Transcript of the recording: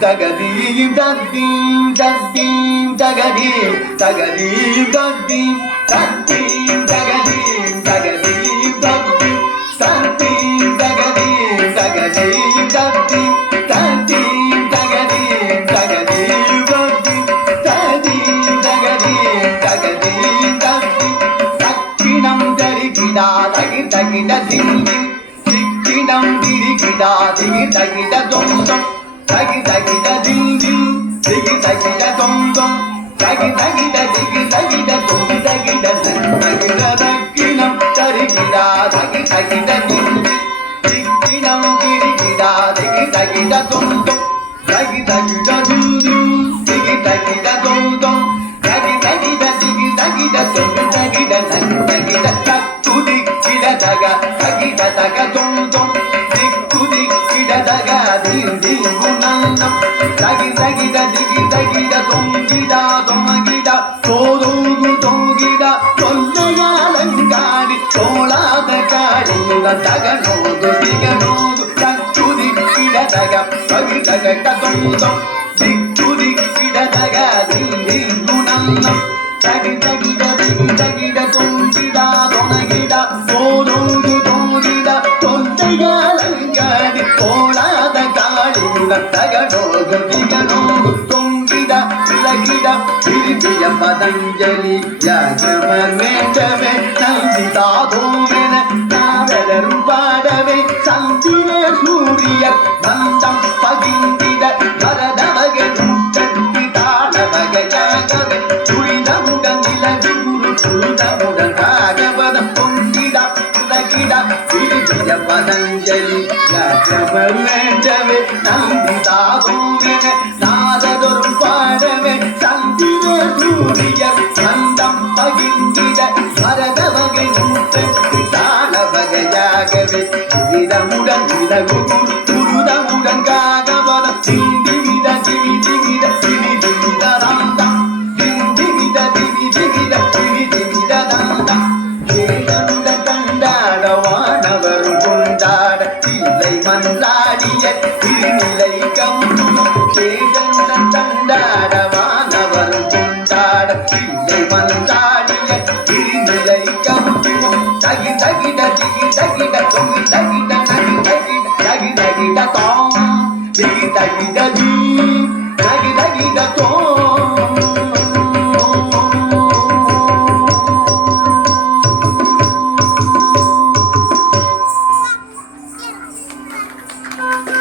தகதீம் தத்தீம் தத்தீம் தகதீம் தகதீம் தத்தீம் தத்தீம் தகதீம் தகதீம் தத்தீம் தத்தீம் தகதீம் தகதீம் தத்தீம் தத்தீம் தகதீம் தகதீம் தத்தீம் தத்தீம் தகதீம் தகதீம் தத்தீம் தக்கினம் தரிகிடா தகி தகிட திங்கி திக்கினம் திரிகிடா திகி தகிட தொங்கம் தகி தகிட திங்கில் திகி தகிட தொங்கம் தகி தகிட திகி தகிட தொங்கு தகிட தகிட தக்கினம் தரிகிடா தகி தகிட திங்கி திக்கினம் திரிகிடா திகி தகிட தொங்கம் தகி தகிட திங்கில் திகி தகிட தொங்கம் தகி தகிட திகி தகிட தொங்கு தகிட தகிட தக்கு திக்கிட தக தகிட தக தொங்கம் திக்கு திக்கிட தக திந்தி தகி தகிட திகி தகிட தொங்கிடா தொமகிடா தோதோகு தொங்கிட தொல்லையாலங்காடி தோளாத காடியுட தகனோது திகனோது தக்கு திக்கிட தக தகி தக தொங்கம் திக்கு திக்கிட தக திந்தி குணம் தகி தகிட திகி தகிட தொங்கிடா தொமகிடா தோதோகு தொங்கிட தொல்லையாலங்காடி தோளாத காடியுட தகனோது திருப்பிய பதஞ்சலி யாகமர் வேண்டவே நந்திதாதோமென நாரதரும் பாடவே சந்திர சூரிய பந்தம் பகிர்ந்திட பரதவகை நூற்றி தாளவகையாகவே துரிதமுடன் நிலவு குரு துரிதமுடன் ராகவதம் கொண்டிட உலகிட திருப்பிய பதஞ்சலி யாகமர் வேண்டவே நந்திதாதோமென நாரதரும் பாடவே சந்திர சூரியர் பந்தம் பகிர்ந்திட பரதவகை நூற்றி தாளவகையாகவே துரிதமுடன் நிலவு